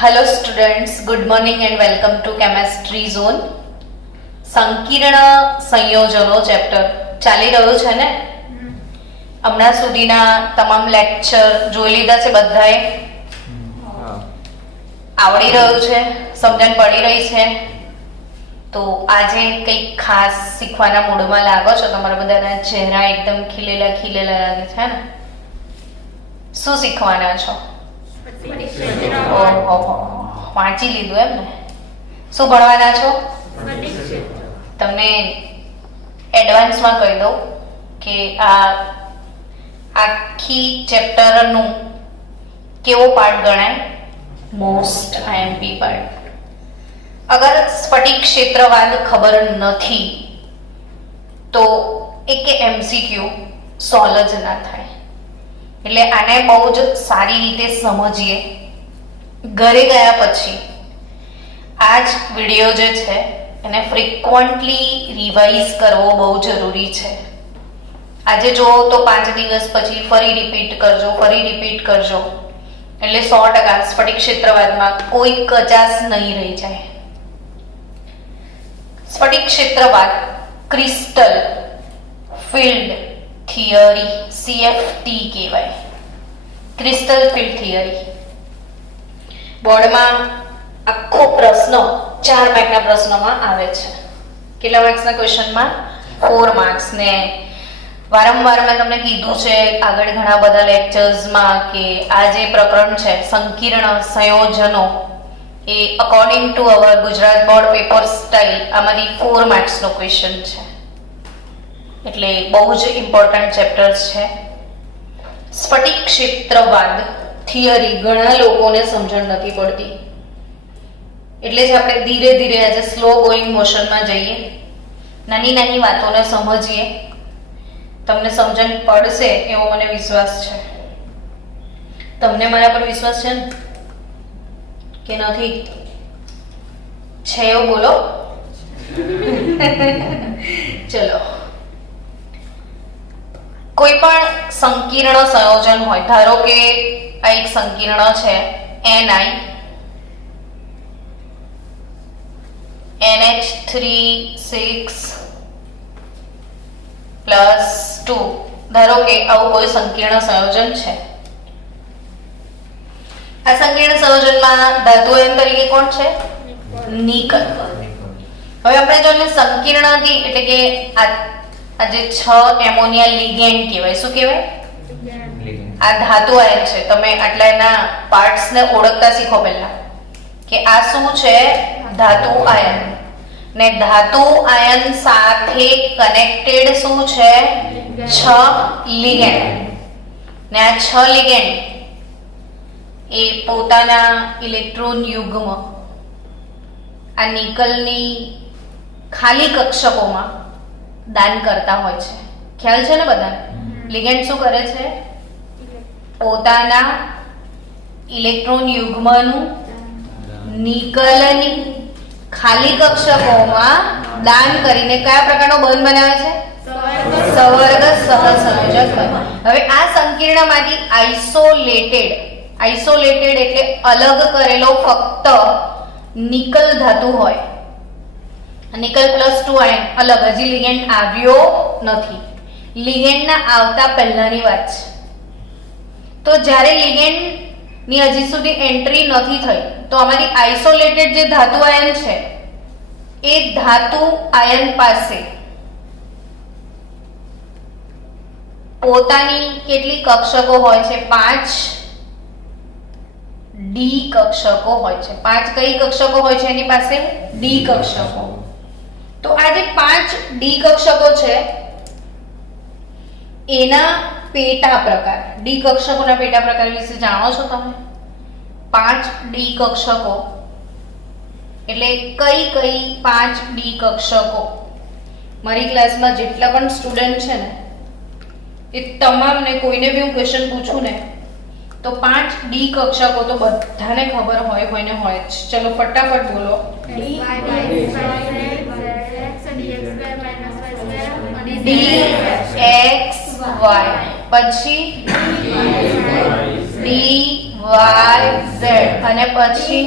Hello students, good morning and welcome to Chemistry Zone. સંકીર્ણ સંયોજનો chapter ચાલી રહ્યું છે ને. હમણાં સુધીના તમામ લેક્ચર જોઈ લીધા છે બધાએ? આવડી રહ્યું છે, સમજણ પડી રહી છે? તો આજે કંઈક ખાસ શીખવાના મૂડમાં લાગો છો? તમારા બધાના ચહેરા એકદમ ખીલેલા ખીલેલા લાગે છે ને. શું શીખવાના છો? ઓહો, વાંચી લીધું એમ ને. શું ભણવાના છો? તમને એડવાન્સમાં કહી દઉં કે આ આખી ચેપ્ટરનું કેવો પાર્ટ ગણાય? Most IMP part. અગર સ્ફટિક ક્ષેત્રવાદ ખબર નથી તો એક એમસીક્યુ સોલ્વ જ ના થાય. એટલે આને બહુ જ સારી રીતે સમજીએ. ઘરે ગયા પછી આ જ વિડીયો જે છે એને ફ્રિક્વન્ટલી રિવાઇઝ કરવો બહુ જરૂરી છે. આજે જુઓ તો 5 દિવસ પછી ફરી રિપીટ કરજો, એટલે 100% સ્ફટિક ક્ષેત્રવાદમાં કોઈ કચાશ નહીં રહી જાય. સ્ફટિક ક્ષેત્રવાદ ક્રિસ્ટલ ફિલ્ડ થિયરી, CFT કહેવાય. Crystal field theory. બોર્ડમાં આખો પ્રશ્ન 4 માર્કના પ્રશ્નમાં આવે છે. કેટલા માર્ક્સના ક્વેશ્ચનમાં? 4 માર્ક્સ. ને વારંવાર મેં તમને કીધું છે આગળ ઘણા બધા લેક્ચર્સમાં કે આ જે પ્રકરણ છે સંકીર્ણ સંયોજનો એ according to our Gujarat board paper style આમાંથી 4 માર્ક્સનો ક્વેશ્ચન છે. એટલે બહુ જ ઇમ્પોર્ટન્ટ ચેપ્ટર્સ છે. સ્ફટિક ક્ષેત્રવાદ થિયરી ઘણા લોકોને સમજણ નથી પડતી, એટલે જ આપણે ધીરે ધીરે આજે સ્લો ગોઈંગ મોશનમાં જઈએ, નાની નાની વાતોને સમજીએ. તમને સમજણ પડશે એવો મને વિશ્વાસ છે. તમને મારા પર વિશ્વાસ છે ને કે નથી? છે એવું બોલો. ચલો, કોઈ પણ સંકીર્ણ સંયોજન હોય, ધારો કે આ એક સંકીર્ણ છે Ni NH3 6 + 2. ધારો કે આવું કોઈ સંકીર્ણ સંયોજન છે. આ સંકીર્ણ સંયોજનમાં ધાતુ આયન તરીકે કોણ છે? નિકલ. હવે આપણે જો એને સંકીર્ણ હતી એટલે કે આ જે 6 એમોનિયા લિગેન્ડ કહેવાય. શું કહેવાય? આ ધાતુ આયન છે. તમે આટલા એના પાર્ટ્સને ઓળખતા શીખો પહેલા કે આ શું છે? ધાતુ આયન. ને ધાતુ આયન સાથે કનેક્ટેડ શું છે? 6 લિગેન્ડ. ને આ 6 લિગેન્ડ એ પોતાના ઇલેક્ટ્રોન યુગ્મ આ નિકલની ખાલી કક્ષકોમાં દાન કરતા હોય છે. ખ્યાલ છે ને બધાને? લિગેન્ડ શું કરે છે? પોતાના ઇલેક્ટ્રોન યુગ્મનું નિકલની ખાલી કક્ષકોમાં દાન કરીને કયા પ્રકારનો બંધ બનાવે છે? સવર્ગ સહસંયોજક બંધ. હવે આ સંકીર્ણમાંથી આઇસોલેટેડ એટલે અલગ કરેલો ફક્ત નિકલ ધાતુ હોય. નિકલ +2 આયન અલગ, હજી લિગેન્ડ આવ્યો નથી. લિગેન્ડના આવતા પહેલાની વાત છે. તો જ્યારે લિગેન્ડની હજી સુધી એન્ટ્રી નથી થઈ તો આમાંથી આઇસોલેટેડ જે ધાતુ આયન છે એ ધાતુ આયન પાસે પોતાની કેટલી કક્ષકો હોય છે? 5 ડી કક્ષકો હોય છે. 5 કઈ કક્ષકો હોય છે એની પાસે? ડી કક્ષકો. તો આ જે 5 ડી કક્ષકો છે એના પેટા પ્રકાર, ડી કક્ષકોના પેટા પ્રકાર વિશે જાણો છો તમે? 5 ડી કક્ષકો એટલે કઈ 5 ડી કક્ષકો? મારી ક્લાસમાં જેટલા પણ સ્ટુડન્ટ છે ને એ તમામને કોઈને બી હું ક્વેશ્ચન પૂછું ને તો 5 ડી કક્ષકો તો બધાને ખબર હોય જ. ચલો ફટાફટ બોલો. dx y પછી dy z અને પછી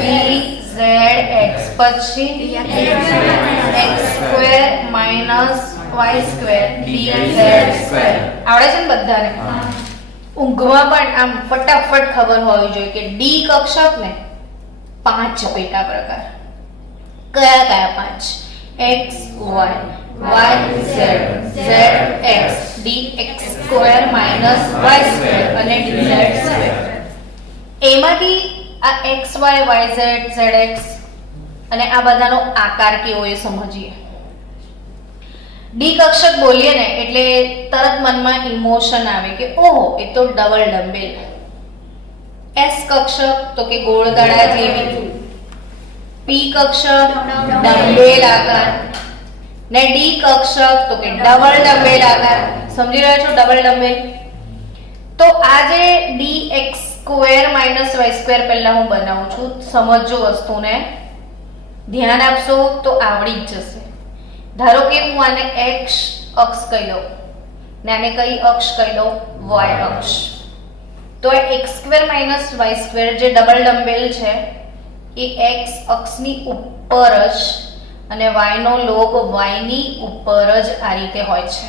dz x પછી x² - y² dz². આવડે છે ને બધાને? ઊંઘમાં પણ આમ ફટાફટ ખબર હોવી જોઈએ કે ડી કક્ષક ને 5 પેટા પ્રકાર. કયા કયા 5? x y y z z x dx² - y² અને dz². એમાંથી આ x y y z z x અને આ બધાનો આકાર કેવો એ સમજીએ. ડી કક્ષક બોલીએ ને એટલે તરત મનમાં ઇમોશન આવે કે ઓહો એ તો ડબલ ડમ્બેલ. એસ કક્ષક તો કે ગોળ દડા જેવી. પી કક્ષક ડમ્બેલ આકાર ને ડી કક્ષક તો કે ડબલ ડમ્બેલ આકાર. સમજી રહ્યા છો? Double dumbbell. તો આ જે dx² - y² પહેલા હું બનાવું છું, સમજજો વસ્તુને, ધ્યાન આપશો તો આવડી જ જશે. ધારો કે હું આને x અક્ષ કહી દઉં ને આને કઈ અક્ષ કહી દઉં? y અક્ષ. તો x² - y² જે ડબલ ડમ્બેલ છે એ x અક્ષની ઉપર જ અને y નો લોબ y ની ઉપર જ આ રીતે હોય છે.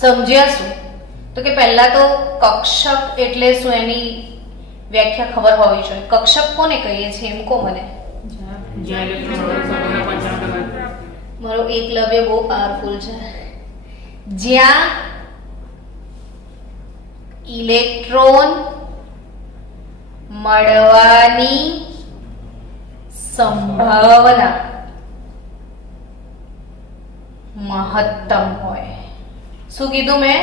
સમજ્યા શું? તો કે પહેલા તો કક્ષક એટલે શું એની વ્યાખ્યા ખબર હોવી જોઈએ. કક્ષક કોને કહીએ છીએ એમ કો મને? મારો એકલવ્ય બહુ પાવરફુલ છે. જ્યાં ઇલેક્ટ્રોન મળવાની સંભાવના મહત્તમ હોય. શું કીધું મેં?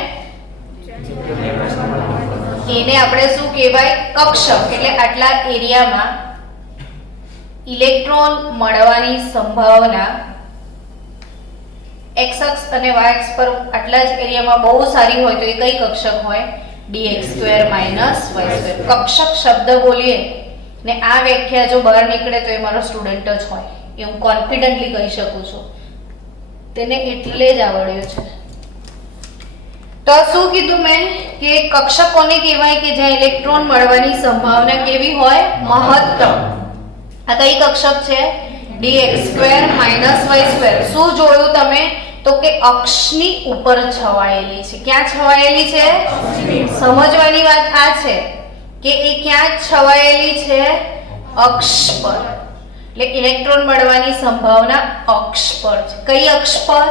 એને આપણે શું કહેવાય? કક્ષક. એટલે આટલા એરિયામાં ઇલેક્ટ્રોન મળવાની સંભાવના x અક્ષ અને y અક્ષ પર આટલા જ એરિયામાં બહુ સારી હોય તો એ કઈ કક્ષક હોય? dx² - y². કક્ષક શબ્દ બોલીએ ને આ વ્યાખ્યા જો બહાર નીકળે તો એ મારો સ્ટુડન્ટ જ હોય એ હું કોન્ફિડન્ટલી કહી શકું છું. તેને એટલે જ આવડ્યું છે. તો શું કીધું મેં કે કક્ષક કોને કહેવાય? કે જ્યાં ઇલેક્ટ્રોન મળવાની સંભાવના કેવી હોય? મહત્તમ. આ કઈ કક્ષક છે? dx² - y². શું જોયું તમે? તો કે અક્ષની ઉપર છવાયેલી છે. ક્યાં છવાયેલી છે? સમજવાની વાત આ છે કે એ ક્યાં છવાયેલી છે? અક્ષ પર. એટલે ઇલેક્ટ્રોન મળવાની સંભાવના અક્ષ પર છે. કઈ અક્ષ પર?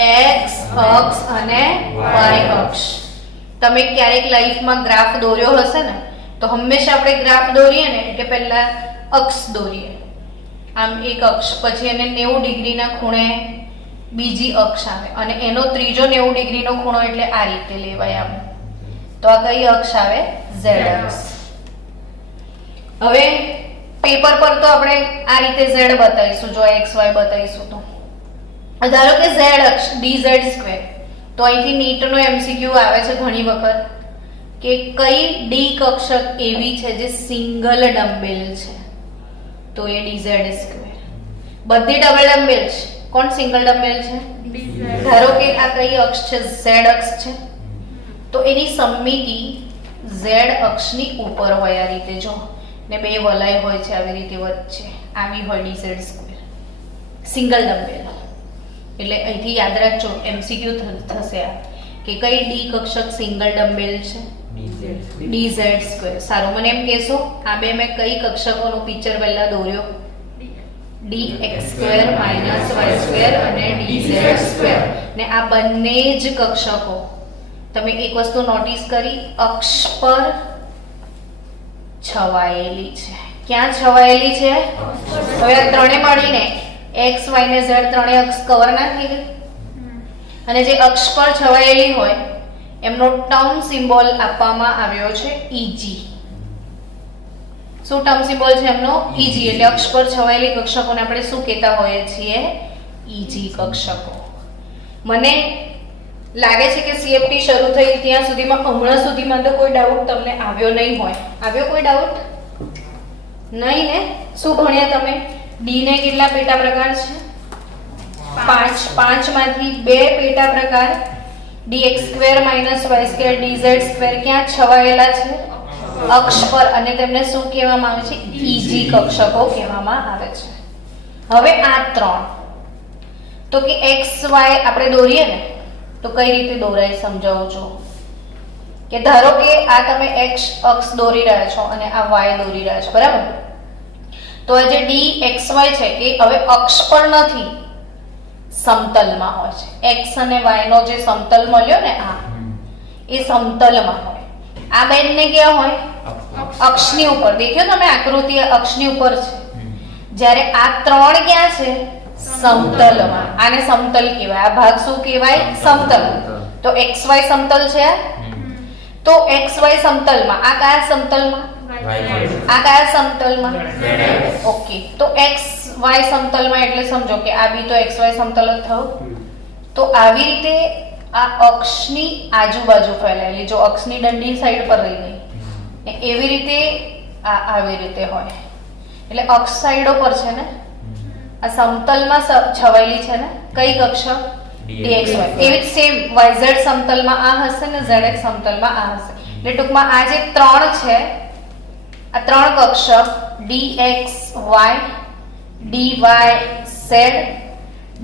x અક્ષ અને y અક્ષ. તમે ક્યારેક લાઈફમાં ગ્રાફ દોર્યો હશે ને, તો હંમેશા આપણે ગ્રાફ દોરીએ ને એટલે પહેલા અક્ષ દોરીએ, આમ એક અક્ષ, પછી એને 90 ડિગ્રીના ખૂણે બીજી અક્ષ આવે અને એનો ત્રીજો 90 ડિગ્રીનો ખૂણો એટલે આ રીતે લેવાય આમ. તો આ કઈ અક્ષ આવે? z અક્ષ. હવે પેપર પર તો આપણે આ રીતે z બતાવીશું, જો x y બતાવીશું તો ધારો કે z અક્ષ dz². તો અહીંથી નીટનો MCQ આવે છે ઘણી વખત કે કઈ ડી કક્ષક એવી છે જે સિંગલ ડમ્બેલ છે? તો એ dz². બધી ડબલ ડમ્બેલ છે. કોણ સિંગલ ડમ્બેલ છે? ધારો કે આ કઈ અક્ષ છે? z અક્ષ છે. તો એની સમમિતિ z અક્ષની ઉપર હોય આ રીતે જો, ને બે વલાય હોય છે આવી રીતે વચ્ચે, આવી હોય dz². Single dumbbell. એટલે અહીંથી યાદ રાખજો, MCQ થશે આ કે કઈ ડી કક્ષક સિંગલ ડમ્બેલ છે? dz². સારું, મને એમ કહેશો આ બે મેં કઈ કક્ષકોનો પિક્ચર પહેલા દોર્યો? dx² - y² અને dz². ને આ બંને જ કક્ષકો તમે એક વસ્તુ નોટિસ કરી, અક્ષ પર છવાયેલી છે. ક્યાં છવાયેલી છે? હવે આ ત્રણે મળીને x y ને z ત્રણે અક્ષ કવર ના થઈ ગઈ? અને જે અક્ષ પર છવાયેલી હોય એમનો ટર્મ સિમ્બોલ આપવામાં આવ્યો છે Eg. શું ટર્મ સિમ્બોલ છે એમનો? Eg. એટલે અક્ષ પર છવાયેલી કક્ષકોને આપણે શું કહેતા હોઈએ છીએ? Eg કક્ષકો. મને લાગે છે કે CFT શરૂ થઈ ત્યાં સુધીમાં, હમણાં સુધીમાં તો કોઈ ડાઉટ તમને આવ્યો નહીં હોય. આવ્યો કોઈ ડાઉટ? નહીં ને? શું ભણ્યા તમે? ડી ને કેટલા પેટા પ્રકાર છે? 5. 5 માંથી 2 પેટા પ્રકાર dx² - y² dz² ક્યાં છવાયેલા છે? અક્ષ પર, અને તેમને શું કહેવામાં આવે છે? ઈજી કક્ષકો કહેવામાં આવે છે. હવે આ ત્રણ તો કે x y આપણે દોરીએ ને તો કઈ રીતે દોરાય સમજાવું છું. કે ધારો કે આ તમે x અક્ષ દોરી રહ્યા છો અને આ y દોરી રહ્યા છો, બરાબર? તો આ જે dxy છે એ હવે અક્ષ પર નથી, સમતલમાં હોય છે. x અને y નો જે સમતલ મળ્યો ને આ એ સમતલમાં હોય. આ બેનને ક્યાં હોય? અક્ષની ઉપર. દેખ્યો તમે આકૃતિ અક્ષની ઉપર છે. જ્યારે આ ત્રણ ક્યાં છે? સમતલમાં. આને સમતલ કહેવાય. આ ભાગ શું કહેવાય? સમતલ. તો xy સમતલ છે. તો xy સમતલમાં આ કયા સમતલમાં? આ કયા સમતલમાં? ઓકે. તો xy સમતલમાં એટલે સમજો કે આ બી તો xy સમતલ જ થયો. તો આવી રીતે આ અક્ષની આજુબાજુ ફેલાયેલી, જો અક્ષની દંડી સાઈડ પર રહી ગઈ, એવી રીતે આ આવી રીતે હોય. એટલે અક્ષ સાઈડો પર છે ને, આ સમતલમાં છવાયેલી છે ને કઈ કક્ષા? dxy. એવી જ સેમ yz સમતલમાં આ હશે ને zx સમતલમાં આ હશે. એટલે ટૂંકમાં આ જે ત્રણ છે, આ ત્રણ કક્ષક dxy, dyz,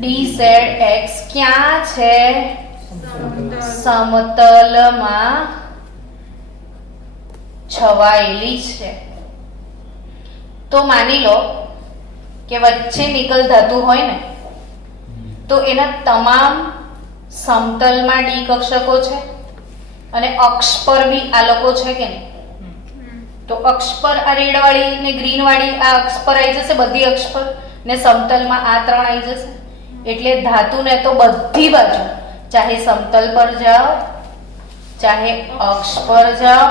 dzx ક્યાં છે? સમતલમાં છવાયેલી છે. તો માની લો કે વચ્ચે નિકલ ધાતુ હોય ને તો એના તમામ સમતલમાં ડી કક્ષકો છે અને અક્ષ પર બી આ લોકો છે કે નહીં? તો અક્ષ પર આ રેડ વાળી ને ગ્રીન વાળી આ અક્ષ પર આવી જશે, બધી અક્ષ પર, ને સમતલમાં આ ત્રણ આવી જશે. એટલે ધાતુને તો બધી બાજુ, ચાહે સમતલ પર જાઓ ચાહે અક્ષ પર જાઓ,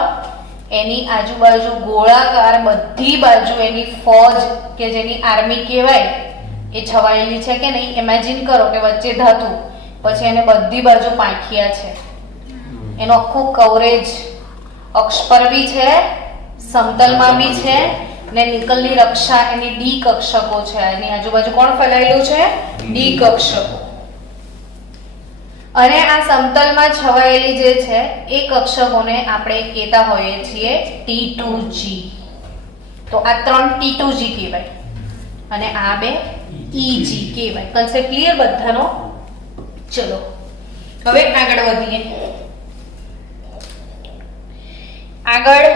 એની આજુબાજુ ગોળાકાર બધી બાજુ એની ફોજ કે જેની આર્મી કહેવાય એ છવાયેલી છે કે નહીં? ઇમેજિન કરો કે વચ્ચે ધાતુ, પછી એને બધી બાજુ પાંખિયા છે, એનો આખું કવરેજ અક્ષ પર બી છે, સમતલમાં બી છે, ને નિકલની રક્ષા એની ડી કક્ષકો છે. એની આજુબાજુ કોણ ફેલાયેલું છે? ડી કક્ષકો. અને આ સમતલમાં છવાયેલી જે છે એ કક્ષકોને આપણે કહેતા હોઈએ છીએ T2G. તો આ ત્રણ T2G કહેવાય અને આ બે EG કહેવાય. કન્સેપ્ટ ક્લિયર બધાનો? ચલો હવે આગળ વધીએ. આગળ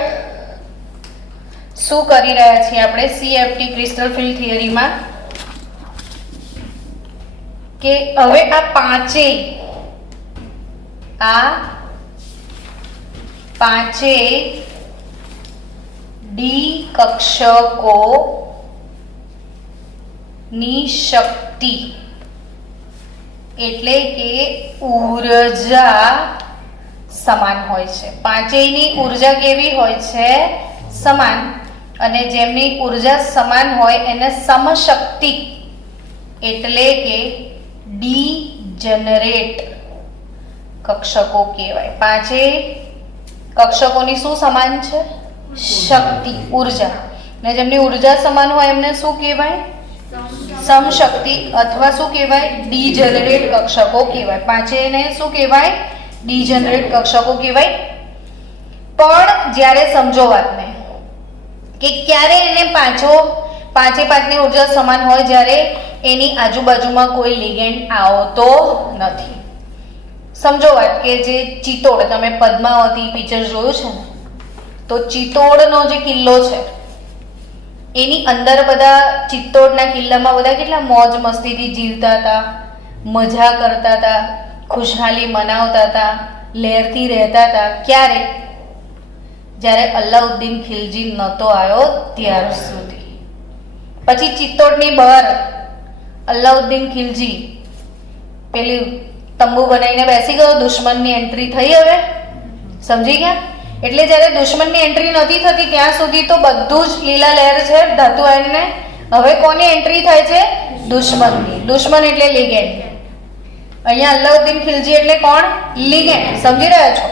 શું કરી રહ્યા છીએ આપણે CFT ક્રિસ્ટલ ફિલ્ડ થિયરીમાં? કે હવે આ પાંચેય ડી કક્ષકો ની શક્તિ એટલે કે ઊર્જા સમાન હોય છે. પાંચેયની ઊર્જા કેવી હોય છે? સમાન. અને જેમની ઊર્જા સમાન હોય એને સમશક્તિ એટલે કે ડીજનરેટ કક્ષકો કહેવાય. પાંચેય કક્ષકોની શું સમાન છે? શક્તિ, ઊર્જા. ને જેમની ઊર્જા સમાન હોય એમને શું કહેવાય? સમશક્તિ અથવા શું કહેવાય? ડીજનરેટ કક્ષકો કહેવાય. પાંચેયને શું કહેવાય? ડીજનરેટ કક્ષકો કહેવાય. પણ જ્યારે સમજો વાતને કે ક્યારે એને પાંચે પાંચની ઊર્જા સમાન હોય જ્યારે એની આજુબાજુમાં કોઈ લિગેન્ડ આવતો નથી. સમજો વાત કે જે ચિત્તોડ, તમે પદ્માવતી પિક્ચર જોયું છે ને, તો ચિત્તોડનો જે કિલ્લો છે એની અંદર બધા ચિત્તોડના કિલ્લામાં બધા કેટલા મોજ મસ્તીથી જીવતા હતા, મજા કરતા હતા, ખુશહાલી મનાવતા હતા, લહેરથી રહેતા હતા. ક્યારે? જ્યારે અલાઉદ્દીન ખિલજી નહોતો આવ્યો ત્યાર સુધી. પછી ચિત્તોડની બહાર અલાઉદ્દીન ખિલજી પેલી તંબુ બનાવીને બેસી ગયો, દુશ્મનની એન્ટ્રી થઈ. હવે સમજી ગયા? એટલે જ્યારે દુશ્મનની એન્ટ્રી નથી થતી ત્યાં સુધી તો બધું જ લીલા લહેર છે ધાતુ આયનને. હવે કોની એન્ટ્રી થાય છે? દુશ્મનની. દુશ્મન એટલે લિગેન્ડ. અહીંયા અલાઉદ્દીન ખિલજી એટલે કોણ? લિગેન્ડ. સમજી રહ્યા છો?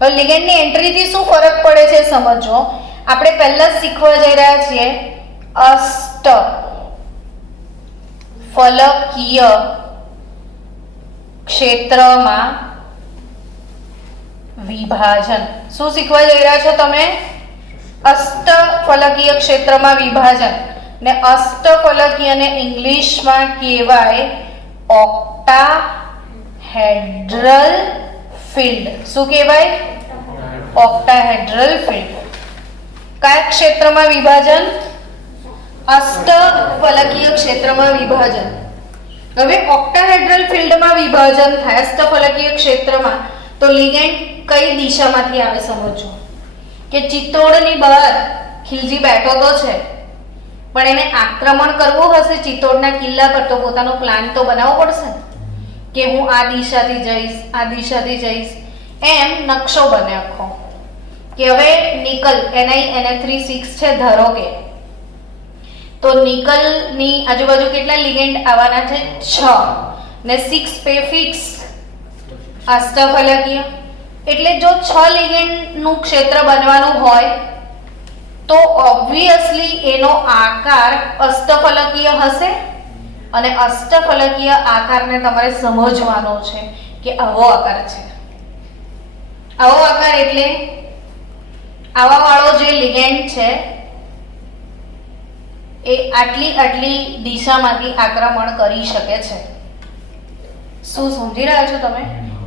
હવે લિગેન્ડની એન્ટ્રીથી શું ફરક પડે છે સમજો. આપણે પહેલા જ શીખવા જઈ રહ્યા છીએ અષ્ટ ફલકીય ક્ષેત્રમાં વિભાજન. શું શીખવા જઈ રહ્યા છો તમે? અષ્ટફલકીય ક્ષેત્રમાં વિભાજન. ને અષ્ટફલકીયને ઇંગ્લિશમાં કહેવાય ઓક્ટાહેડ્રલ ફિલ્ડ. શું કહેવાય? ઓક્ટાહેડ્રલ ફિલ્ડ. કયા ક્ષેત્રમાં વિભાજન? અષ્ટફલકીય ક્ષેત્રમાં વિભાજન. હવે ઓક્ટાહેડ્રલ ફિલ્ડમાં વિભાજન થાય અષ્ટફલકીય ક્ષેત્રમાં, તો લિગેન્ડ કઈ દિશામાંથી આવે સમજો. કે ચિત્તોડની બહાર ખિલજી બેઠો તો છે, પણ એને આક્રમણ કરવું હશે ચિત્તોડના કિલ્લા પર, તો પોતાનો પ્લાન તો બનાવવો પડશે કે હું આ દિશાથી જઈશ, આ દિશાથી જઈશ. એમ નકશો બને આખો કે હવે નિકલ NiNA36 છે ધારો કે, તો નિકલની આજુબાજુ કેટલા લિગેન્ડ આવવાના છે? 6 ને 6 પે ફિક્સ અષ્ટફલકીય. એટલે જો 6 લિગેન્ડનું ક્ષેત્ર બનવાનું હોય તો ઓબ્વિયસલી એનો આકાર અષ્ટફલકીય હશે, અને અષ્ટફલકીય આકારને તમારે સમજવાનો છે કે આવો આકાર છે. આવો આકાર એટલે આવા વાળો જે લિગેન્ડ છે એ આટલી દિશામાંથી આક્રમણ કરી શકે છે. શું સમજી રહ્યા છો તમે?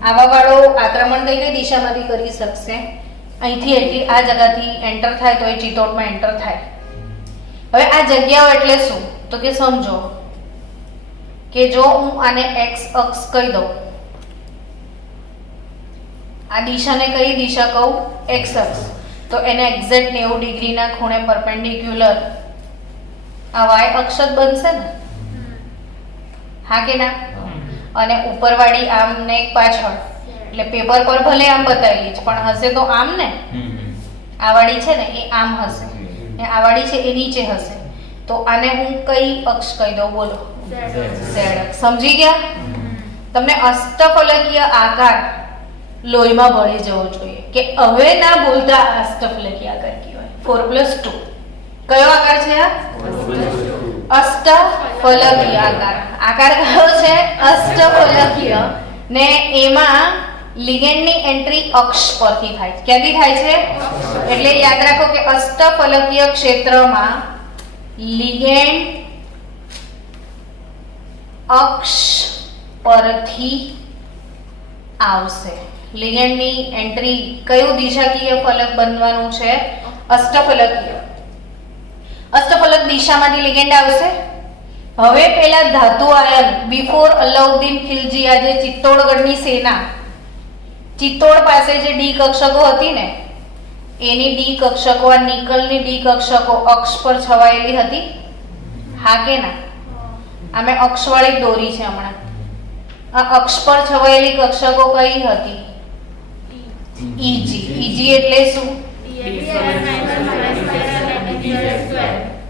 આવા વાળો આક્રમણ કઈ દિશામાંથી કરી શકશે? અહીંથી એટલી આ જગ્યાથી એન્ટર થાય તો એ ચિત્તોડમાં એન્ટર થાય. હવે આ જગ્યાઓ એટલે શું? તો કે સમજો કે જો હું આને x અક્ષ કહી દઉં, આ દિશાને કઈ દિશા કહું? x અક્ષ. તો એને એક્ઝેક્ટ 90 ડિગ્રીના ખૂણે પરપેન્ડિક્યુલર આ y અક્ષ જ બનશે ને? હા કે ના? અને ઉપરવાળી આમ ને એક પાછળ, એટલે પેપર પર ભલે આમ બતાવેલી છે પણ હશે તો આમ ને. આ વાળી છે ને એ આમ હશે ને આ વાળી છે એ નીચે હશે. તો આને હું કઈ અક્ષ કહી દઉં? બોલો. z અક્ષ. સમજી ગયા? તમને અષ્ટફલકીય આકાર લોહીમાં ભળી જવો જોઈએ કે હવે ના ભૂલતા અષ્ટફલકીય આકાર કહેવાય. 4+2 કયો આકાર છે આ? અષ્ટફલકીય આકાર. આકાર કયો છે? અષ્ટફલકીય. ને એમાં લિગેન્ડની એન્ટ્રી અક્ષ પરથી થાય. ક્યાંથી થાય છે? એટલે યાદ રાખો કે અષ્ટફલકીય ક્ષેત્રમાં લિગેન્ડ અક્ષ પરથી આવશે. લિગેન્ડની એન્ટ્રી કયું દિશાકીય ફલક બનવાનું છે? અષ્ટફલકીય. અષ્ટફલક દિશામાંથી લિગેન્ડ આવશે. હવે પેલા ધાતુ આયન બિફોર અલાઉદ્દીન ખિલજી, આજે ચિત્તોડગઢની સેના, ચિત્તોડ પાસે જે ડી કક્ષકો હતી ને એની ડી કક્ષકો, આ નિકલની ડી કક્ષકો અક્ષ પર છવાયેલી હતી. હા કે ના? આ મેં અક્ષવાળી દોરી છે હમણાં. આ અક્ષ પર છવાયેલી કક્ષકો કઈ હતી? ઈજી એટલે શું?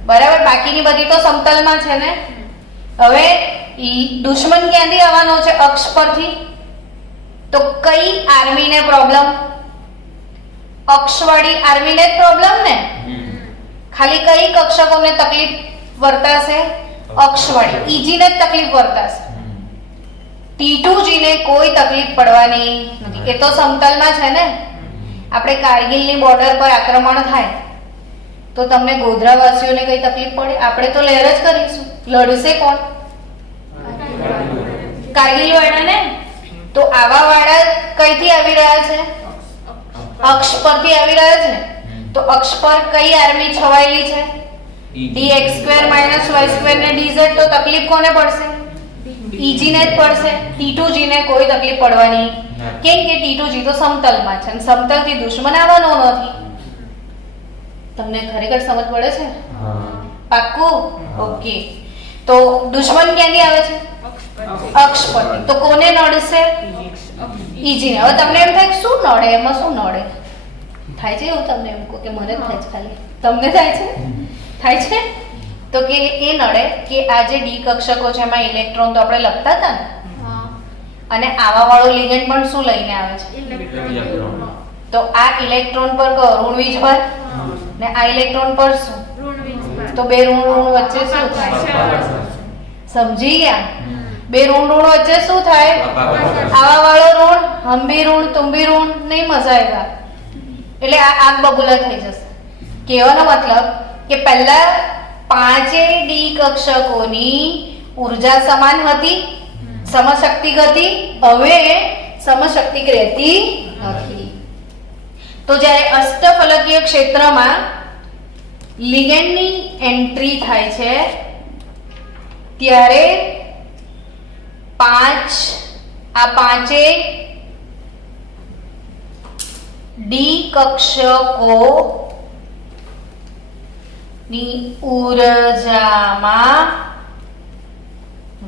બરાબર. બાકીની બધી તો સમતલમાં છે ને. હવે દુશ્મન ક્યાંથી આવવાનો છે? અક્ષ પરથી. તો કઈ આર્મીને પ્રોબ્લેમ? અક્ષવાળી આર્મીને જ પ્રોબ્લેમ ને. ખાલી કઈ કક્ષકોને તકલીફ વર્તાશે? અક્ષવાળી. ઈજીને જ તકલીફ વર્તાશે. T2G ને કોઈ તકલીફ પડવાની નથી. એ તો સમતલમાં છે ને. આપણે કારગિલની બોર્ડર પર આક્રમણ થાય તો તમને ગોધરાવાસીઓને કઈ તકલીફ પડે? આપણે તો લહેર જ કરીશું. લડશે કોણ? કારગિલ વાળા ને. તો આવા વાળા કઈથી આવી રહ્યા છે? અક્ષ પરથી આવી રહ્યા છે. તો અક્ષ પર કઈ આર્મી છવાયેલી છે? dx² - y² ને dz. તો તકલીફ કોને પડશે? ઈજી ને જ પડશે. T2G ને કોઈ તકલીફ પડવાની કેમ કે T2G તો સમતલમાં છે અને સમતલથી દુશ્મન આવવાનો નથી. તમને ખરેખર સમજ પડે છે? પાક્કું? ઓકે. તો દુશ્મન ક્યાંથી આવે છે? અક્ષ પરથી. તો કોને નડશે? ઈજી ને. હવે તમને એમ થાય શું નડે? એમાં શું નડે? થાય છે એવું? તમને એમ કહો કે મને જ થાય છે ખાલી? તમને થાય છે? થાય છે? તો કે એ નડે કે આ જે ડી કક્ષકો છે એમાં ઇલેક્ટ્રોન તો આપણે લખતા હતા ને, અને આવા વાળો લિગેન્ડ પણ શું લઈને આવે છે? તો આ ઇલેક્ટ્રોન પર ઋણ વીજભાર ને આ ઇલેક્ટ્રોન પર શું? તો બે ઋણ વચ્ચે શું થાય? સમજી ગયા? બે ઋણ ઋણ વચ્ચે શું થાય? આવા વાળો ઋણ, હમ ભી ઋણ, તુમ ભી ઋણ, નહીં મજા આएगा. એટલે આ આગ બબૂલા થઈ જશે. કહેવાનો મતલબ કે પહેલા પાંચેય ડી કક્ષકોની ઉર્જા સમાન હતી, સમશક્તિક હતી. હવે સમશક્તિક રહેતી નથી. તો જ્યારે અષ્ટફલકીય ક્ષેત્રમાં લિગેન્ડની એન્ટ્રી થાય છે ત્યારે પાંચેય ડી કક્ષકોની ઉર્જામાં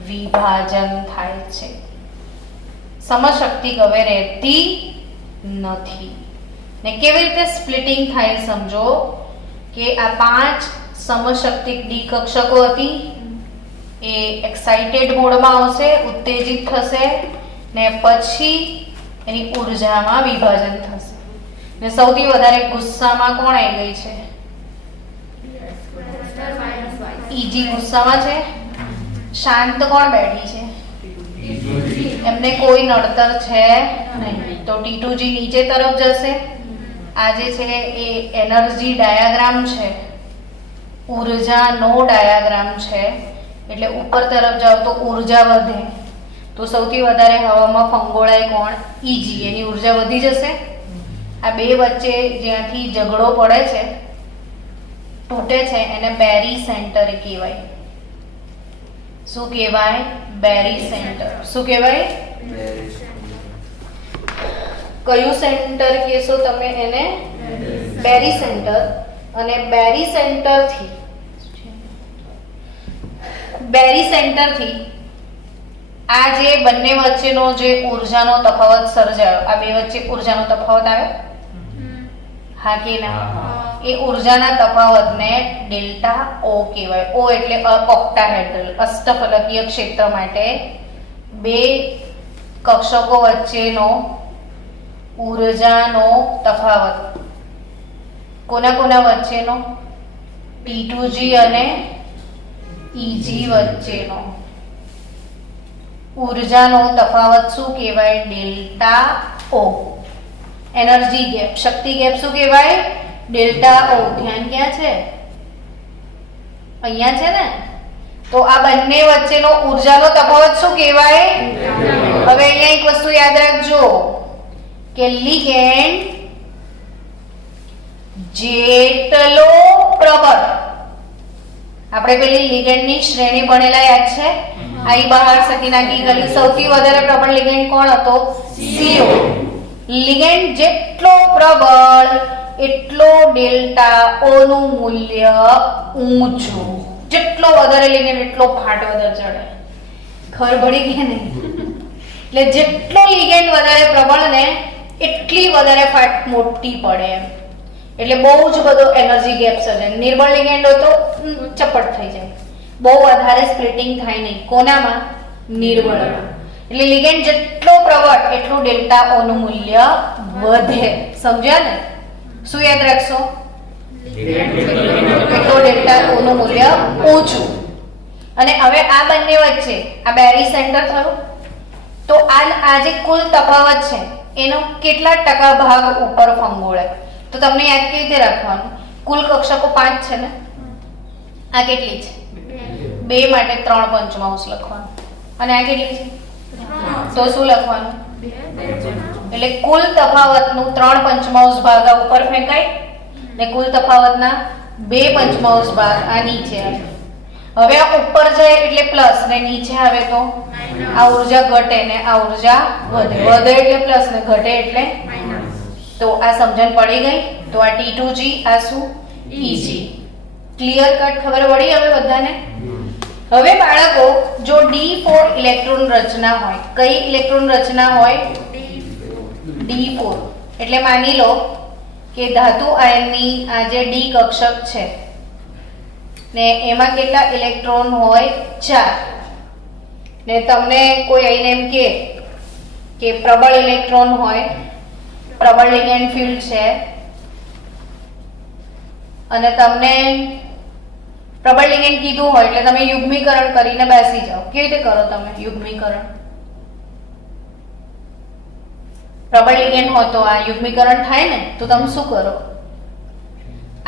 વિભાજન થાય છે. સમશક્તિક હવે રહેતી નથી. ને કેવી રીતે સ્પ્લિટિંગ થાય સમજો કે આ 5 સમશક્તિક ડી કક્ષકો હતી એ એક્સાઇટેડ મોડમાં આવશે, ઉત્તેજિત થશે ને પછી એની ઉર્જામાં વિભાજન થશે. ને સૌથી વધારે ગુસ્સામાં કોણ આવી ગઈ છે? ઈજી ગુસ્સામાં છે. શાંત કોણ બેઠી છે? એમને કોઈ નડતર છે નહીં. તો T2G નીચે તરફ જશે. આ જે છે એ એનર્જી ડાયાગ્રામ છે, ઉર્જાનો ડાયાગ્રામ છે. એટલે ઉપર તરફ જાવ તો ઉર્જા વધે. તો સૌથી વધારે હવામાં ફંગોળાય કોણ? ઈજી. એની ઉર્જા વધી જશે. આ બે વચ્ચે જ્યાંથી ઝઘડો પડે છે, તૂટે છે, એને બેરી સેન્ટર કહેવાય. શું કહેવાય? બેરી સેન્ટર. શું કહેવાય? કયું સેન્ટર કહેશો તમે એને? બેરી સેન્ટર. અને બેરી સેન્ટરથી આ જે બંને વચ્ચેનો જે ઉર્જાનો તફાવત સર્જાયો, આ બે વચ્ચે ઉર્જાનો તફાવત આવ્યો, હા કે ના? એ ઉર્જાના તફાવતને ડેલ્ટા ઓ કહેવાય. ઓ એટલે ઓક્ટાહેડ્રલ. અષ્ટફલકીય ક્ષેત્ર માટે બે કક્ષકો વચ્ચેનો ઉર્જાનો તફાવત. કોના કોના વચ્ચેનો? T2G અને EG વચ્ચેનો ઉર્જાનો તફાવત શું કહેવાય? ડેલ્ટા ઓ. એનર્જી ગેપ, શક્તિ ગેપ શું કહેવાય? ડેલ્ટા ઓ. ધ્યાન ક્યાં છે? અહીંયા છે ને. તો આ બંને વચ્ચેનો ઉર્જાનો તફાવત શું કહેવાય? હવે અહીંયા એક વસ્તુ યાદ રાખજો કે લિગેન્ડ જેટલો પ્રબળ, આપણે પેલી લિગેન્ડની શ્રેણી ભણેલા યાદ છે? આઈ બહાર સકીના કી ગલી. સૌથી વધારે પ્રબળ લિગેન્ડ કોણ હતો? CO. લિગેન્ડ જેટલો પ્રબળ એટલો ડેલ્ટા ઓ નું મૂલ્ય ઊંચું. જેટલો વધારે લિગેન્ડ એટલો ફાટ વધારે ચડે. ખબર પડી કે નહીં? એટલે જેટલો લિગેન્ડ વધારે પ્રબળ ને એટલી વધારે ફાટ મોટી પડે એમ. એટલે બહુ જ બધો એનર્જી ગેપ સર્જાય. નિર્બળ લિગેન્ડ હોય તો ચપટ થઈ જાય, બહુ વધારે સ્પ્લિટિંગ થાય નહીં. કોનામાં? નિર્બળમાં. એટલે લિગેન્ડ જેટલો પ્રબળ એટલું ડેલ્ટા ઓ નું મૂલ્ય વધે. સમજ્યા ને? શું યાદ રાખશો? એટલો ડેલ્ટા ઓ નું મૂલ્ય ઓછું. અને હવે આ બંને વચ્ચે આ બેરી સેન્ટર થયું. તો આ જે કુલ તફાવત છે એનો કેટલા ટકા ભાગ ઉપર ફંગોળે? તો તમને યાદ કેવી રીતે રાખવાનું? કુલ કક્ષકો 5 છે ને. આ કેટલી છે? 2 માટે 3 પંચમાંશ લખવાનું. અને આ કેટલી છે? તો શું લખવાનું? એટલે કુલ તફાવતનું 3 પંચમાંશ ભાગ આ ઉપર ફેંકાય ને કુલ તફાવતના 2 પંચમાંશ ભાગ આ નીચે આવે. હવે આ ઉપર જાય એટલે પ્લસ ને નીચે આવે તો આ ઉર્જા ઘટે ને આ ઉર્જા વધે. વધે એટલે પ્લસ ને ઘટે એટલે તો આ સમજણ પડી ગઈ. તો આ T2G, આ શું? EG. ક્લિયર કટ ખબર પડી હવે બધાને? હવે બાળકો જો D4 ઇલેક્ટ્રોન રચના હોય, કઈ ઇલેક્ટ્રોન રચના હોય? D4. એટલે માની લો કે ધાતુ આયનની આ જે D કક્ષક છે ને એમાં કેટલા ઇલેક્ટ્રોન હોય? 4. ને તમને કોઈ આઈને એમ કે પ્રબળ ઇલેક્ટ્રોન હોય, પ્રબળ લિગેન્ડ ફિલ્ડ છે અને તમને પ્રબળ લિગેન્ડ કીધું હોય એટલે તમે યુગ્મીકરણ કરીને બેસી જાઓ. કેવી રીતે કરો તમે યુગ્મીકરણ? પ્રબળ લિગેન્ડ હોય તો આ યુગ્મીકરણ થાય ને, તો તમે શું કરો?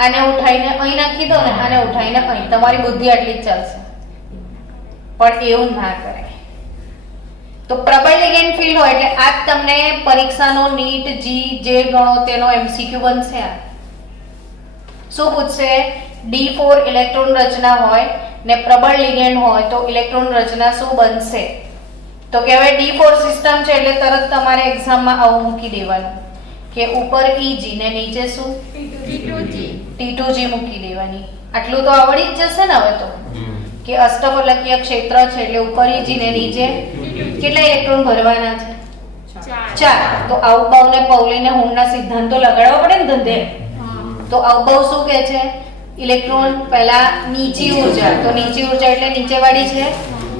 આને ઉઠાઈને અહીં નાખી દો ને, આને ઉઠાઈને અહીં. તમારી બુદ્ધિ આટલી જ ચાલશે, પણ એવું ના કરાય. તો પ્રબળ લિગેન્ડ ફિલ્ડ હોય એટલે આ જ તમને પરીક્ષાનો નીટ જી જે ગણો તેનો એમસીક્યુ બનશે. આ શું પૂછશે? D4 ઇલેક્ટ્રોન રચના હોય ને પ્રબળ લિગેન્ડ હોય તો ઇલેક્ટ્રોન રચના શું બનશે? તો કે હવે D4 સિસ્ટમ છે એટલે તરત તમારે એક્ઝામમાં આવું મૂકી દેવાનું કે ઉપર EG ને નીચે શું T2G મૂકી દેવાની. આટલું તો આવડી જ જશે ને હવે તો, કે અષ્ટફલકીય ક્ષેત્ર છે એટલે ઉપર EG ને નીચે કેટલા ઇલેક્ટ્રોન ભરવાના છે? 4. તો આઉબાઉ ને પૌલી ને હુમના સિદ્ધાંતો લગાડવા પડે ને ધંધે. તો આઉબાઉ શું કહે છે? ઇલેક્ટ્રોન પહેલા નીચી ઉર્જા, તો નીચી ઉર્જા એટલે નીચે વાળી છે,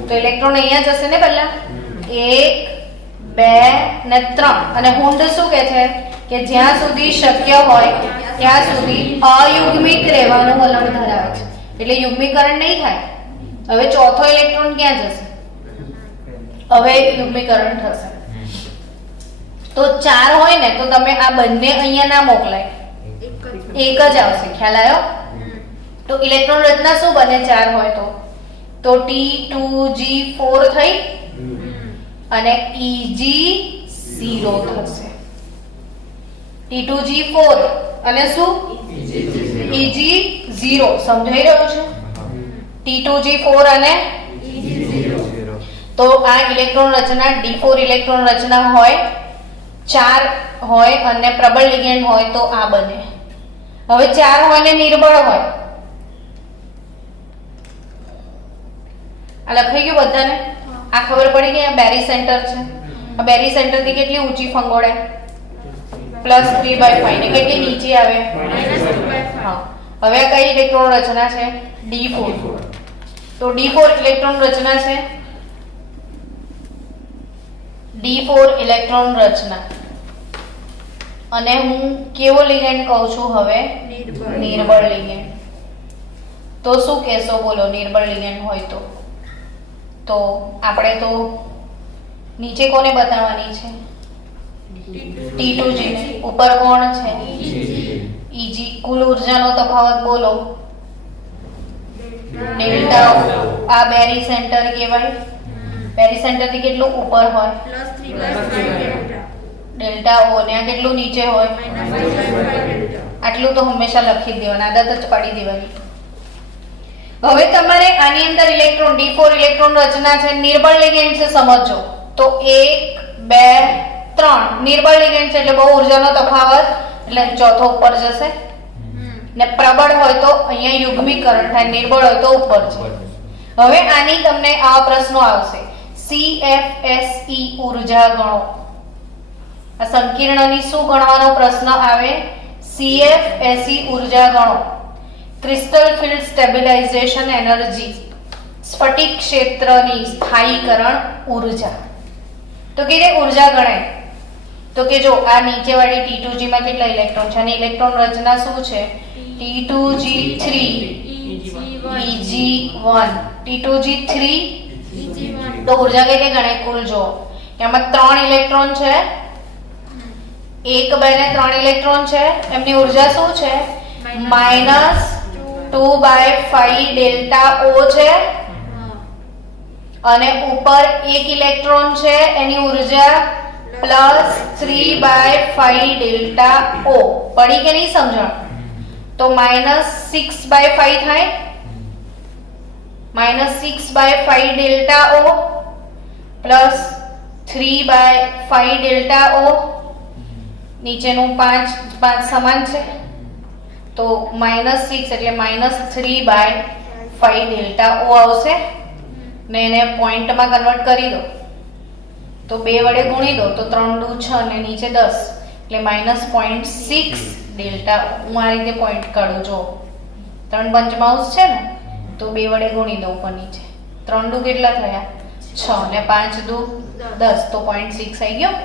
તો ઇલેક્ટ્રોન અહીંયા જશે ને પહેલા 1 2 ને 3. અને હુંડ શું કહે છે? કે જ્યાં સુધી શક્ય હોય ત્યાં સુધી અયુગ્મિક રહેવાનું વલણ ધરાવે છે, એટલે યુગ્મીકરણ નહીં થાય. હવે ચોથો ઇલેક્ટ્રોન ક્યાં જશે? હવે યુગ્મીકરણ થશે. તો 4 હોય ને તો તમે આ બંને અહીંયા ના મોકલાય, એક જ આવશે. ખ્યાલ આવ્યો? તો ઇલેક્ટ્રોન રચના શું બને 4 હોય તો T2G4 થઈ અને EG0 થશે. T2G4 અને શું EG0. સમજાઈ રહ્યું છે? T2G4 અને EG0. તો આ ઇલેક્ટ્રોન રચના D4 ઇલેક્ટ્રોન રચના હોય, 4 હોય અને પ્રબળ લિગેન્ડ હોય તો આ બને. હવે 4 હોય ને નિર્બળ હોય, આ લખાઈ ગયું બધાને? આ ખબર પડી ગઈ? આ બેરી સેન્ટર છે. આ બેરી સેન્ટર થી કેટલી ઊંચી ફંગોળે? +3/5 ને કેટલી નીચે આવે? હા. હવે આ કઈ ઇલેક્ટ્રોન રચના છે? D4. તો D4 ઇલેક્ટ્રોન રચના છે, D4 ઇલેક્ટ્રોન રચના. અને હું કેવો લિગેન્ડ કહું છું હવે? નિર્બળ લિગેન્ડ. તો શું કહેશો? બોલો. નિર્બળ લિગેન્ડ હોય તો આપણે તો નીચે કોને બતાવવાની છે? T2G ને. ઉપર કોણ છે? EG. કુલ ઉર્જાનો તફાવત બોલો. ડેલ્ટા. આ બેરી સેન્ટર કહેવાય. બેરી સેન્ટર થી કેટલું ઉપર હોય? Delta O. ને આ કેટલું નીચે હોય? આટલું તો હંમેશા લખી જ દેવાનું, આદત જ પાડી દેવાની. હવે તમારે આની અંદર ઇલેક્ટ્રોન D4 ઇલેક્ટ્રોન રચના છે, નિર્બળ લિગેન્ડ છે, સમજો. તો 1 2 3 નિર્બળ લિગેન્ડ છે એટલે બહુ ઉર્જાનો તફાવત, એટલે ચોથો ઉપર જશે. ને પ્રબળ હોય તો અહીંયા યુગ્મીકરણ થાય, નિર્બળ હોય તો ઉપર છે. હવે આની તમને આવા પ્રશ્નો આવશે. CFSE ઉર્જા ગણો. આ સંકીર્ણની શું ગણવાનો પ્રશ્ન આવે? CFSE ઉર્જા ગણો. ક્રિસ્ટલ ફિલ્ડ સ્ટેબિલાઇઝેશન એનર્જી, સ્ફટિક ક્ષેત્રની સ્થાયીકરણ ઉર્જા. તો કે ઉર્જા ગણાય. તો કે જો આ નીચેવાળી T2G માં કેટલા ઇલેક્ટ્રોન છે? અને ઇલેક્ટ્રોન રચના શું છે? T2G3 EG1. T2G3 તો ઉર્જા કેટલી ગણાય? કુલ જો એમાં 3 ઇલેક્ટ્રોન છે, 1 2 ને 3 ઇલેક્ટ્રોન છે, એમની ઉર્જા શું છે? -2/5 ડેલ્ટા O છે. અને ઉપર 1 ઇલેક્ટ્રોન છે, એની ઉર્જા +3/5 ડેલ્ટા O. પડી કે નહીં સમજણ? તો -6/5 થાય. -6/5 ડેલ્ટા O +3/5 ડેલ્ટા O. નીચેનું 5 સમાન છે તો -6 એટલે -3/5 ડેલ્ટા O આવશે. ને એને પોઈન્ટમાં કન્વર્ટ કરી દો તો 2 વડે ગુણી દો તો 3 દુ 6 અને નીચે 10 એટલે -0.6 ડેલ્ટા. હું આ રીતે પોઈન્ટ કાઢું જો 3 પંચમાંશ છે ને તો 2 વડે ગુણી દો ઉપર નીચે. 3 દુ કેટલા થયા? 6 ને 5 દુ 10 તો 0.6 આવી ગયો.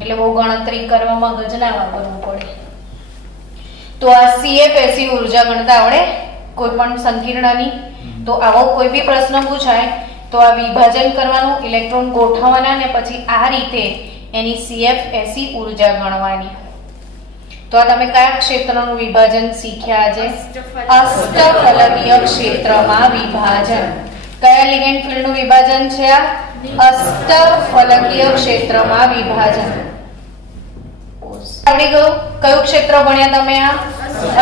એટલે બહુ ગણતરી કરવામાં મગજ ના વાપરવું પડે. તો આ CFSE ઉર્જા ગણતા આવડે. કોઈ પણ સંકીર્ણની. તો આવો કોઈ બી પ્રશ્ન પૂછાય તો આ વિભાજન કરવાનું, ઇલેક્ટ્રોન ગોઠવવાના ને પછી આ રીતે એની CF SE ઉર્જા ગણવાની. તો આ તમે કયા ક્ષેત્રનું વિભાજન શીખ્યા આજે? અષ્ટફલકીય ક્ષેત્રમાં વિભાજન. કયા લિગેન્ડ ફિલ્ડનું વિભાજન છે આ? અષ્ટફલકીય ક્ષેત્રમાં વિભાજન. આવડી ગયું? કયું ક્ષેત્ર ભણ્યા તમે? આ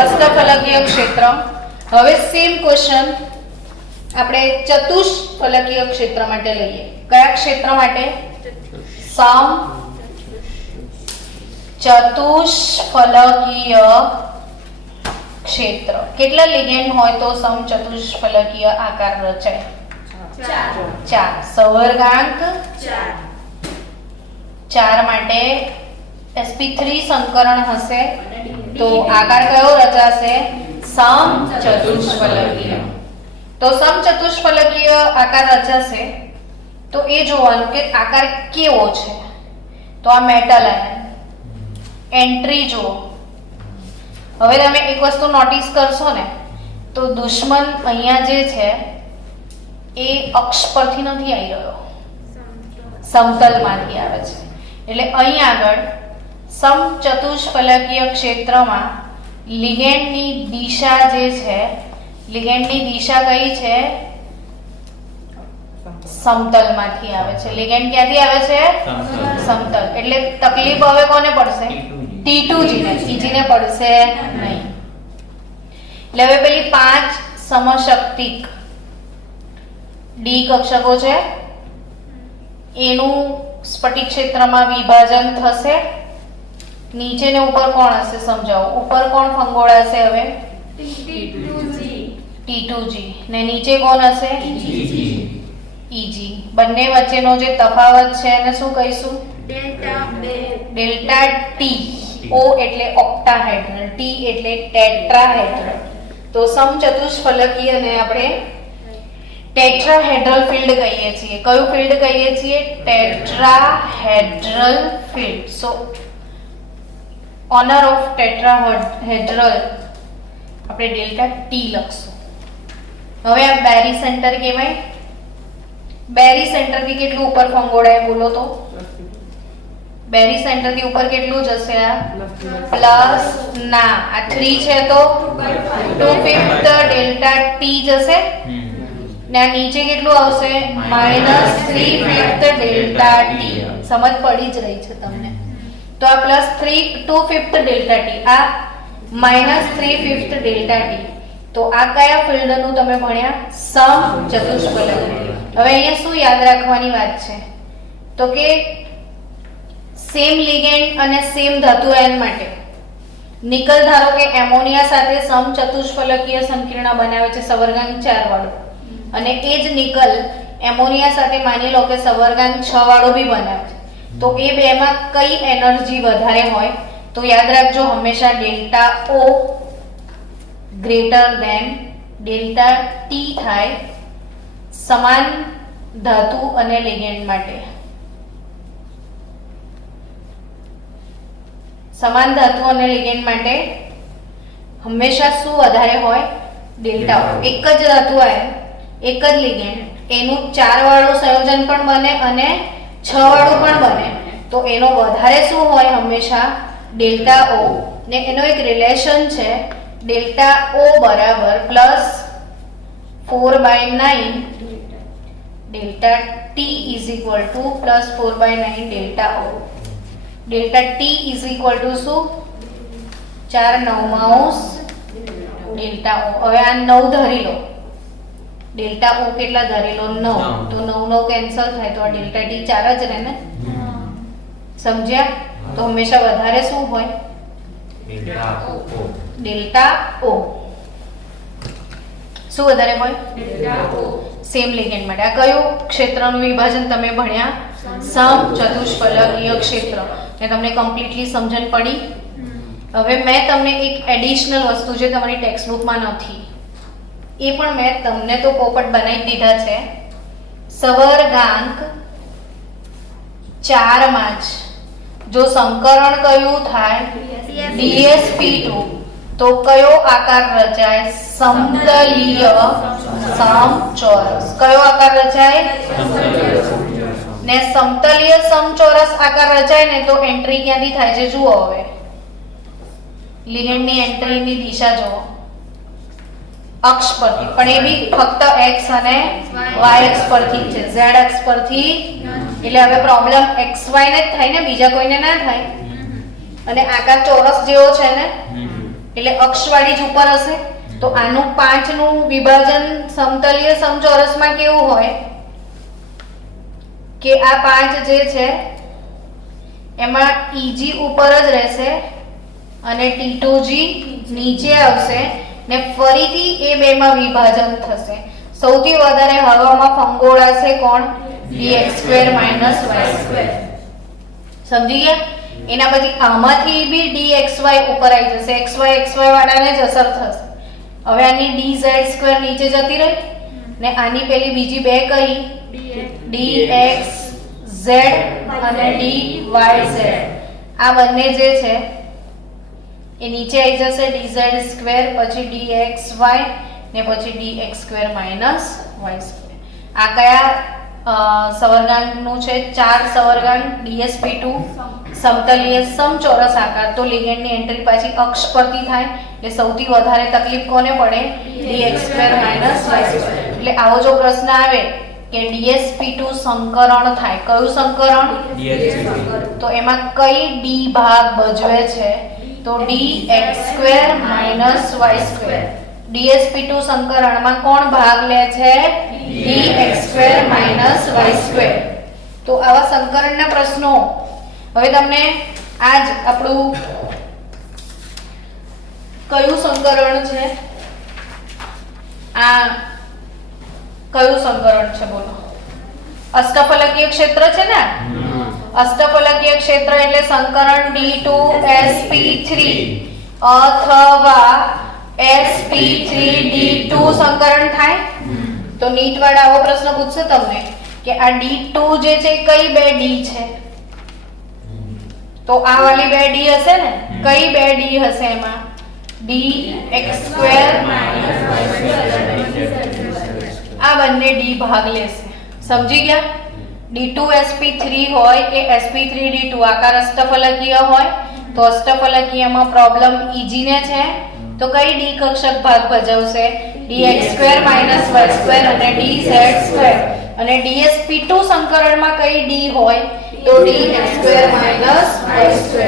અષ્ટફલકીય ક્ષેત્ર. હવે સેમ ક્વેશ્ચન આપણે ચતુષ્ફલકીય ક્ષેત્ર માટે લઈએ. કયા ક્ષેત્ર માટે? સમ ચતુષ્ફલકીય ક્ષેત્ર. કેટલા લિગેન્ડ હોય તો સમચતુષ્ફલકીય આકાર રચાય? 4. સવર્ગાંક 4 માટે sp3 સંકરણ હશે તો આકાર કયો રચાશે? સમચતુષ્ફલકીય. તો સમચતુષ્ફલકીય આકાર રચાશે તો એ જોવાનું કે આકાર કેવો છે. તો આ મેટલ આયન એન્ટ્રી જુઓ. હવે તમે એક વસ્તુ નોટિસ કરશો ને તો દુશ્મન અહીંયા જે છે એ અક્ષ પરથી નથી આવી રહ્યો, સમતલમાંથી આવે છે. એટલે અહીં આગળ સમચતુષ્ફલકીય ક્ષેત્રમાં લિગેન્ડની દિશા જે છે, લિગેન્ડની દિશા કઈ છે? સમતલમાંથી આવે છે. લિગેન્ડ ક્યાંથી આવે છે? સમતલ. એટલે તકલીફ હવે કોને પડશે? T2G ને. G ને પડશે નહીં. એટલે હવે પેલી 5 સમશક્તિક ડી કક્ષકો છે એનું સ્ફટિક ક્ષેત્રમાં વિભાજન થશે. નીચે ને ઉપર કોણ હશે સમજાવો. ઉપર કોણ ફંગોળાશે હવે? T2G ને નીચે કોણ હશે? EG. બંને વચ્ચેનો જે તફાવત છે એને શું કહીશું? Delta T. O એટલે ઓક્ટાહેડ્રલ, T એટલે ટેટ્રાહેડ્રલ. તો સમચતુષ્ફલકીય ને આપણે ટેટ્રાહેડ્રલ ફિલ્ડ કહીએ છીએ. કયું ફિલ્ડ કહીએ છીએ? Tetrahedral field. So honour of tetrahedral આપણે ડેલ્ટા T લખશું. હવે આ બેરી સેન્ટર કહેવાય. બેરી સેન્ટર થી કેટલું ઉપર ફંગોળાય બોલો તો? બેરી સેન્ટર થી ઉપર કેટલું જશે? આ પ્લસ ના આ 3 છે તો 2/5 ડેલ્ટા T જશે ને આ નીચે કેટલું આવશે? -3/5 ડેલ્ટા T. સમજ પડી જ રહી છે તમને? તો આ પ્લસ 2/5 ડેલ્ટા T, આ -3/5 ડેલ્ટા T. તો આ કયા ફિલ્ડનું તમે ભણ્યા? સમચતુષ્ફલકીય. હવે અહીંયા શું યાદ રાખવાની વાત છે તો કે સેમ લિગેન્ડ અને સેમ ધાતુ આયન માટે નિકલ ધારો કે એમોનિયા સાથે સમચતુષ્ફલકીય સંકીર્ણ બનાવે છે સવર્ગાંક 4 વાળું, અને એ જ નિકલ એમોનિયા સાથે માની લો કે સવર્ગાંક 6 વાળું બી બનાવે છે. તો એ બેમાં કઈ એનર્જી વધારે હોય? તો યાદ રાખજો હંમેશા delta O greater than delta T થાય સમાન ધાતુ અને લિગેન્ડ માટે. સમાન ધાતુ અને લિગેન્ડ માટે હંમેશા શું વધારે હોય? Delta O. એક જ ધાતુ આયન એક જ લિગેન્ડ એનું 4 વાળું સંયોજન પણ બને અને 6 વાળું પણ બને તો એનો વધારે શું હોય? હંમેશા ડેલ્ટા O. ને એનો એક રિલેશન છે ડેલ્ટા O બરાબર +4/9 delta T is equal to +4/9 delta O. Delta T is equal to શું? 4/9 ડેલ્ટા O. હવે આ 9 ધરી લો. ડેલ્ટા O કેટલા ધરી લો? 9. તો 9 કેન્સલ થાય તો આ ડેલ્ટા T 4 જ રહે ને. સમજ્યા? તો હંમેશા વધારે શું હોય? Delta O. શું વધારે હોય? Delta O. સેમ લિગેન્ડ માટે. આ કયું ક્ષેત્રનું વિભાજન તમે ભણ્યા? સમચતુષ્ફલકીય ક્ષેત્ર. ને તમને કમ્પ્લીટલી સમજણ પડી? હવે મેં તમને એક એડિશનલ વસ્તુ જે તમારી ટેક્સ્ટબુકમાં નથી એ પણ મેં તમને તો પોપટ બનાવી દીધા છે. સવર્ગાંક 4 માં જ જો સંકરણ કયું થાય? DsP2, તો કયો આકાર રચાય? સમતલીય સમચોરસ. કયો આકાર રચાય? ને સમતલીય સમચોરસ આકાર રચાય ને તો એન્ટ્રી ક્યાંથી થાય છે જુઓ. હવે લિગેન્ડની એન્ટ્રીની દિશા જુઓ, અક્ષ પરથી, પણ એ બી ફક્ત x અને y અક્ષ પરથી છે, z અક્ષ પરથી. એટલે હવે પ્રોબ્લેમ xy ને જ થાય ને, બીજા કોઈને ના થાય. અને આકાર ચોરસ જેવો છે ને એટલે અક્ષવાળી જ ઉપર હશે. તો આનું 5 નું વિભાજન સમતલીય સમચોરસમાં કેવું હોય કે આ 5 જે છે એમાં EG ઉપર જ રહેશે અને T2G નીચે આવશે ને ફરીથી એ બે માં વિભાજન થશે. સૌથી વધારે હવામાં ફંગોળાશે કોણ? dx² - y². સમજી ગયા? એના પછી આમાંથી બી dxy ઉપર આવી જશે, xy વાળાને જ અસર થશે. હવે આની dz² નીચે જતી રહી ને આની પેલી બીજી બે કઈ? dxz અને dyz. આ બંને જે છે એ નીચે આવી જશે, dz² પછી dxy ને પછી dx² - y². આ કયા સવર્ગાંકનું છે? 4 સવર્ગાંક dsp2 સમતલીય સમચોરસ આકાર. તો લિગેન્ડની એન્ટ્રી પાછી અક્ષ પરથી થાય એટલે સૌથી વધારે તકલીફ કોને પડે? dx² - y². એટલે આવો જો પ્રશ્ન આવે કે dsp2 સંકરણ થાય, કયું સંકરણ? તો એમાં કઈ d ભાગ ભજવે છે? તો dx² - y². dsp2 સંકરણમાં કોણ ભાગ લે છે? dx² - y². તો આવા સંકરણના પ્રશ્નો હવે તમને આજ આપણું કયું સંકરણ છે? આ કયું સંકરણ છે બોલો? અષ્ટફલકીય ક્ષેત્ર છે ને? અષ્ટફલકીય ક્ષેત્ર એટલે સંકરણ D2sp3 અથવા sp3d2 સંકરણ થાય. તો નીટ વાળા આવો પ્રશ્ન પૂછશે તમને કે આ D2 જે છે કઈ બે D છે? તો આ વાળી બે D હશે ને, કઈ બે D હશે એમાં? dx² - આ બંને D ભાગ લેશે. સમજી ગયા? D2sp3 હોય કે sp3d2 આકાર અષ્ટફલકીય હોય તો અષ્ટફલકીયમાં પ્રોબ્લેમ EG ને છે તો કઈ D કક્ષક ભાગ ભજવશે? dx² - y² અને dz². અને dsp2 સંકરણમાં કઈ D હોય? તો dx² - y².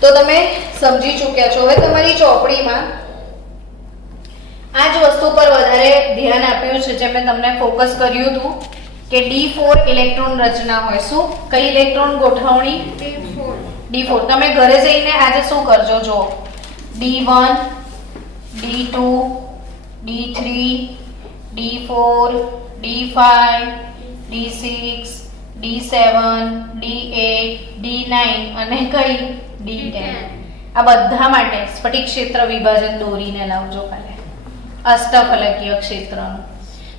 તો તમે સમજી ચૂક્યા છો. હવે તમારી ચોપડીમાં આ જ વસ્તુ પર વધારે ધ્યાન આપ્યું છે, જે મેં તમને ફોકસ કર્યું હતું કે D4 ઇલેક્ટ્રોન રચના હોય. શું? કઈ ઇલેક્ટ્રોન ગોઠવણી? D4. તમે ઘરે જઈને આજે શું કરજો જો, D1 D2 D3 D4 D5 D6 D7 D8 D9 અને કઈ D10. આ બધા માટે સ્ફટિક ક્ષેત્ર વિભાજન દોરીને લાવજો કાલે અષ્ટફલકીય ક્ષેત્રનું.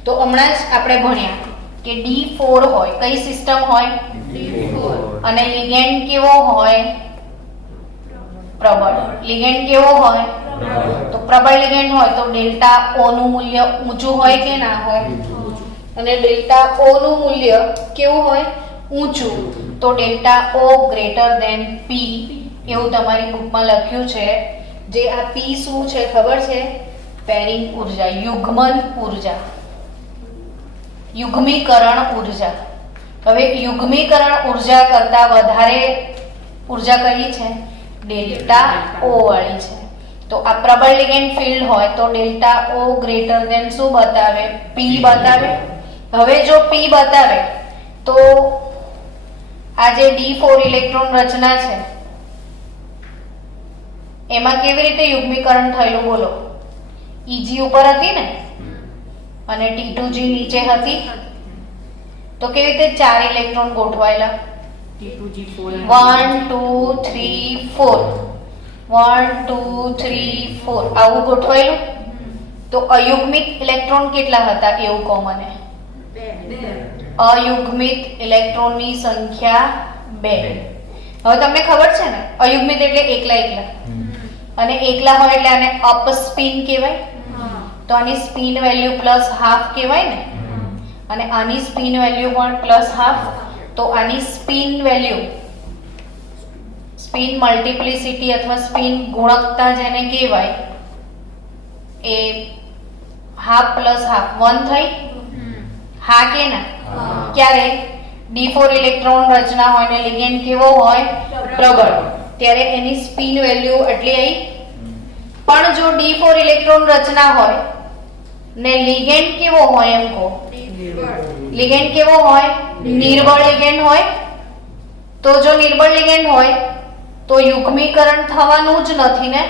તો હમણાં જ આપણે ભણ્યા કે D4 હોય, કઈ સિસ્ટમ હોય? D4. અને લિગેન્ડ કેવો હોય? પ્રબળ. લિગેન્ડ કેવો હોય? તો પ્રબળ લિગેન્ડ હોય તો ડેલ્ટા O નું મૂલ્ય ઊંચું હોય કે ના હોય? અને ડેલ્ટા O નું મૂલ્ય કેવું હોય? ઊંચું. તો delta O greater than P એવું તમારી બુકમાં લખ્યું છે. જે આ P શું છે ખબર છે? પેરિંગ ઉર્જા, યુગ્મન ઉર્જા, યુગ્મીકરણ ઉર્જા. હવે યુગ્મીકરણ ઉર્જા કરતા વધારે ઉર્જા કઈ છે? ડેલ્ટા O વાળી છે. તો આ પ્રબળ લિગેન્ડ ફિલ્ડ હોય તો ડેલ્ટા O ગ્રેટર ધેન શું બતાવે? P બતાવે. હવે જો P બતાવે તો આ જે D4 ઇલેક્ટ્રોન રચના છે એમાં કેવી રીતે યુગ્મીકરણ થયેલું બોલો? EG ઉપર હતી ને અને T2G નીચે હતી તો કેવી રીતે 4 ઇલેક્ટ્રોન ગોઠવાયેલા? 1 2 3 4 1 2 3 4 આવું ગોઠવાયેલું. તો અયુગ્મિત ઇલેક્ટ્રોન કેટલા હતા એવું કહો મને? અયુગ્મિત ઇલેક્ટ્રોનની સંખ્યા 2. હવે તમને ખબર છે ને અયુગ્મિત એટલે એકલા એકલા, અને એકલા હોય એટલે આને અપ સ્પિન કહેવાય. તો આની સ્પિન વેલ્યુ +½ કહેવાય ને, અને આની સ્પિન વેલ્યુ પણ +½ તો આની સ્પિન વેલ્યુ સ્પિન મલ્ટિપ્લિસિટી અથવા સ્પિન ગુણકતા જેને કહેવાય એ ½ + ½ 1 થઈ. હા કે ના? ક્યારે d4 ઇલેક્ટ્રોન રચના હોય ને લિગેન્ડ કેવો હોય પ્રબળ, ત્યારે એની સ્પિન વેલ્યુ એટલી આવી. પણ જો d4 ઇલેક્ટ્રોન રચના હોય ને લિગેન્ડ કેવો હોય એમ કહો, લિગેન્ડ કેવો હોય નિર્બળ લિગેન્ડ હોય, તો જો નિર્બળ લિગેન્ડ હોય તો યુગ્મીકરણ થવાનું જ નથી ને.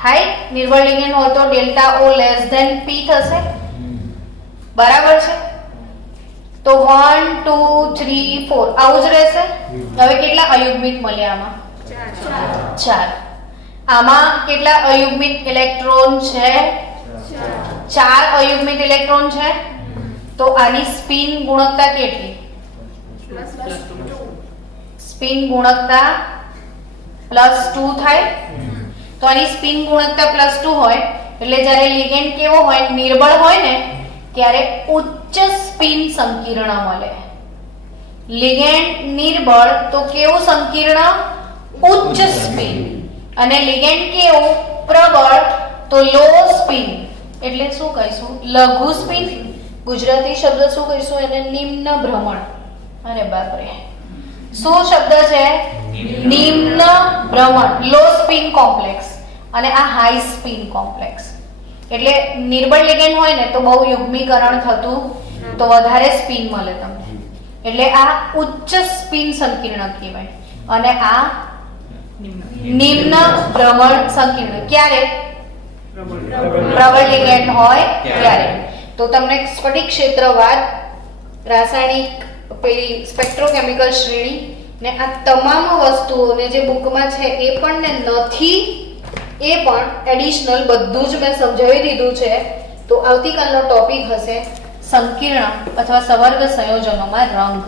થાય નિર્બળ લિગેન્ડ હોય તો ડેલ્ટા O p થશે. બરાબર છે? તો 1 2 3 4 આવું જ રહેશે. હવે કેટલા અયુગ્મિક મળ્યા આમાં? 4. આમાં કેટલા અયુગ્મિક ઇલેક્ટ્રોન છે? 4 અયુગ્મિક ઇલેક્ટ્રોન છે. તો આની સ્પિન ગુણકતા કેટલી? સ્પિન ગુણકતા +2 થાય. તો આની સ્પિન ગુણકતા +2 હોય એટલે જ્યારે લિગેન્ડ કેવો હોય નિર્બળ હોય ને ત્યારે ઉચ્ચ સ્પિન સંકીર્ણ મળે. લિગેન્ડ નિર્બળ તો કેવું સંકીર્ણ? ઉચ્ચ સ્પિન. અને લિગેન્ડ કેવું પ્રબળ તો લો સ્પિન. એટલે શું કહીશું? લઘુ સ્પિન. ગુજરાતી શબ્દ શું કહીશું એને? નિમ્ન ભ્રમણ. અરે બાપ રે, શું શબ્દ છે? નિમ્ન ભ્રમણ, લો સ્પિન કોમ્પ્લેક્સ. અને આ હાઈ સ્પિન કોમ્પ્લેક્સ. એટલે નિર્બળ લિગેન્ડ હોય ને તો બહુ યુગ્મીકરણ થતું તો વધારે સ્પિન મળે તમને. એટલે આ ઉચ્ચ સ્પિન સંકીર્ણ કહેવાય અને આ નિમ્ન ભ્રમણ સંકીર્ણ. ક્યારે? પ્રબળ લિગેન્ડ હોય ત્યારે. તો તમને સ્ફટિક ક્ષેત્રવાદ, રાસાયણિક પેલી સ્પેક્ટ્રોકેમિકલ શ્રેણી ને આ તમામ વસ્તુઓને જે બુકમાં છે એ પણ ને નથી એ પણ એડિશનલ બધું જ મેં સમજાવી દીધું છે. તો આવતીકાલનો ટોપિક હશે સંકીર્ણ અથવા સવર્ગ સંયોજનોમાં રંગ.